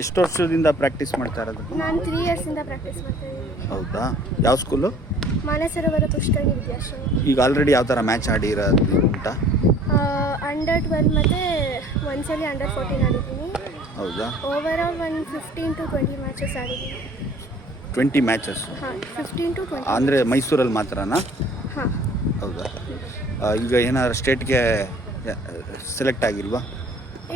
ಎಷ್ಟು ವರ್ಷದಿಂದ ಪ್ರಾಕ್ಟೀಸ್ ಮಾಡ್ತಾ ಇರೋದು? ನಾನು 3 ಇಯರ್ಸಿಂದ ಪ್ರಾಕ್ಟೀಸ್ ಮಾಡ್ತಾ ಇದ್ದೀನಿ. ಹೌದಾ? ಯಾವ ಸ್ಕೂಲು? ಮಾನಸರೋವರ ಪುಷ್ಕರಣಿ ವಿದ್ಯಾಶ್ರಮ. ಈಗ ಆಲ್ರೆಡಿ ಯಾವ ಥರ ಮ್ಯಾಚ್ ಆಡಿರೋದು ಉಂಟಾ? ಅಂಡರ್ 12 ಮತ್ತು ಒಂದ್ಸಲಿ ಅಂಡರ್ 14 ಆಡಿದ್ದೀನಿ. ಹೌದಾ? ಓವರ್ ಆಲ್ ಒಂದು 15 to 20 ಮ್ಯಾಚಸ್ ಆಡಿದ್ದೀನಿ. 20 ಮ್ಯಾಚಸ್? ಹಾಂ, 15 to 20. ಅಂದರೆ ಮೈಸೂರಲ್ಲಿ ಮಾತ್ರನಾ? ಹಾಂ. ಹೌದಾ? ಈಗ ಏನಾದ್ರು ಸ್ಟೇಟ್ಗೆ ಸೆಲೆಕ್ಟ್ ಆಗಿಲ್ವಾ?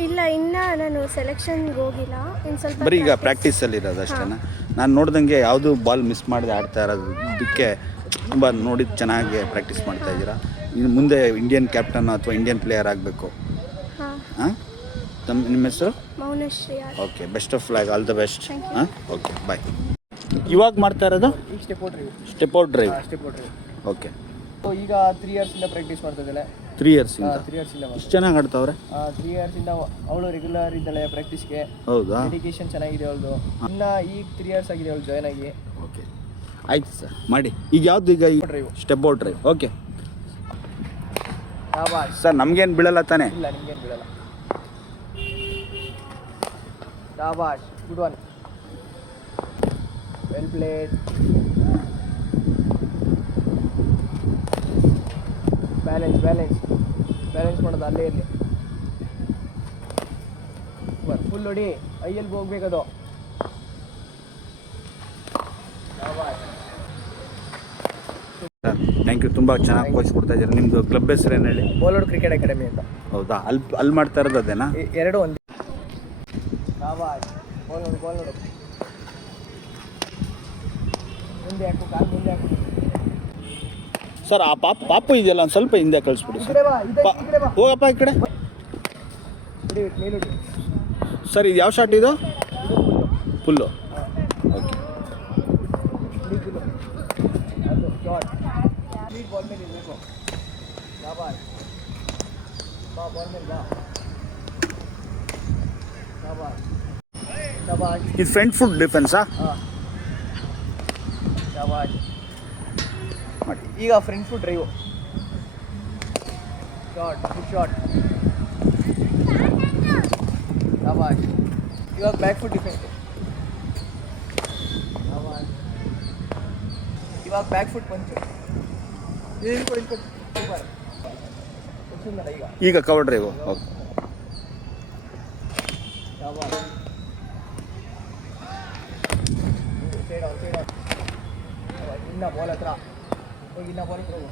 ಇಲ್ಲ, ಇನ್ನು ನಾನು ಸೆಲೆಕ್ಷನ್ಗೆ ಹೋಗಿಲ್ಲ. ಇನ್ನು ಸ್ವಲ್ಪ ಬರೀ ಈಗ ಪ್ರಾಕ್ಟೀಸಲ್ಲಿ ಇರೋದು ಅಷ್ಟೇನಾ? ನಾನು ನೋಡ್ದಂಗೆ ಯಾವುದು ಬಾಲ್ ಮಿಸ್ ಮಾಡದೆ ಆಡ್ತಾ ಇರೋದಕ್ಕೆ ತುಂಬ ನೋಡಿ ಚೆನ್ನಾಗಿ ಪ್ರಾಕ್ಟೀಸ್ ಮಾಡ್ತಾ ಇದ್ದೀರಾ. ಇನ್ನು ಮುಂದೆ ಇಂಡಿಯನ್ ಕ್ಯಾಪ್ಟನ್ ಅಥವಾ ಇಂಡಿಯನ್ ಪ್ಲೇಯರ್ ಆಗಬೇಕು. ಹಾಂ. ನಿಮ್ಮ ಹೆಸರು? Mounashree. Okay, best of luck, all the best. ಹಾಂ, ಓಕೆ, ಬಾಯ್. ಇವಾಗ ಮಾಡ್ತಾ ಇರೋದು ಸ್ಟೆಪ್ ಔಟ್ ಡ್ರೈವ್. ಓಕೆ. ಈಗ 3 ಇಯರ್ಸಿಂದ ಪ್ರಾಕ್ಟೀಸ್ ಮಾಡ್ತಾ ಇದ್ದಾಳೆ. 3 ಇಯರ್ಸಿಂದ? 3 ಇಯರ್ಸಿಂದ ಎಷ್ಟು ಚೆನ್ನಾಗಿ ಆಡ್ತಾವ್ರೆ? 3 ಇಯರ್ಸಿಂದ ಅವಳು ರೆಗ್ಯುಲರ್ ಇದ್ದಾಳೆ ಪ್ರಾಕ್ಟೀಸ್ಗೆ. ಹೌದಾ? ಡೆಡಿಕೇಶನ್ ಚೆನ್ನಾಗಿದೆ ಅವಳದು. ಇನ್ನು ಈಗ 3 ಇಯರ್ಸ್ ಆಗಿದೆ ಅವಳು ಜಾಯ್ನ್ ಆಗಿ. ಓಕೆ, ಆಯ್ತು ಸರ್, ಮಾಡಿ. ಈಗ ಯಾವುದು? ಈಗ step out drive. Okay sir, ನಮಗೇನು ಬೀಳಲ್ಲ ತಾನೇ? ಇಲ್ಲ, ನಿಮ್ಗೇನು ಬೀಳಲ್ಲ. ಶಾಬಾಷ್, good one, well played. Balance ಮಾಡೋದು ಅಲ್ಲೇ ಇರಲಿ. ಫುಲ್ ಹೊಡಿ, ಐಯಲ್ಲಿ ಹೋಗ್ಬೇಕದು. ಥ್ಯಾಂಕ್ ಯು, ತುಂಬ ಚೆನ್ನಾಗಿ ಕೋಚ್ ಕೊಡ್ತಾ ಇದ್ದೀರಾ. ನಿಮ್ಮದು ಕ್ಲಬ್ ಹೆಸರು ಏನು ಹೇಳಿ? ಬೋಲೋಡ್ ಕ್ರಿಕೆಟ್ ಅಕಾಡೆಮಿ ಅಂತ. ಹೌದಾ? ಅಲ್ಲಿ ಮಾಡ್ತಾ ಇರೋದು ಅದೇನಾ? ಎರಡು ಒಂದು. ಬಾಲ್ ನೋಡು. ಮುಂದೆ ಹಾಕು, ಕಾಲು ಮುಂದೆ ಹಾಕು. ಸರ್, ಆ ಪಾಪು ಇದೆಯಲ್ಲ, ಒಂದು ಸ್ವಲ್ಪ ಹಿಂದೆ ಕಳಿಸ್ಬಿಡಿ ಸರ್. ಹೋಗಪ್ಪ ಈ ಕಡೆ. ಸರ್, ಇದು ಯಾವ ಶಾಟ್ ಇದು? ಫುಲ್ಲು. ಓಕೆ. ಇದು ಫ್ರಂಟ್ ಫುಟ್ ಡಿಫೆನ್ಸಾ? ಮಾಡಿ. ಈಗ front foot drive. Good shot. ಇವಾಗ ಬ್ಯಾಕ್ ಫುಟ್ ಡಿಫೆನ್ಸ್. ಇವಾಗ ಬ್ಯಾಕ್ ಫುಟ್ ಪಂಚ್. ಈಗ ಕವರ್ ಡ್ರೈವ್. ಓಕೆ. ಇನ್ನ ಬಾಲ್ ಹತ್ರ ಹೋಗಿ, ಇನ್ನ ಬಾಲ್ ಹತ್ರ ಹೋಗು.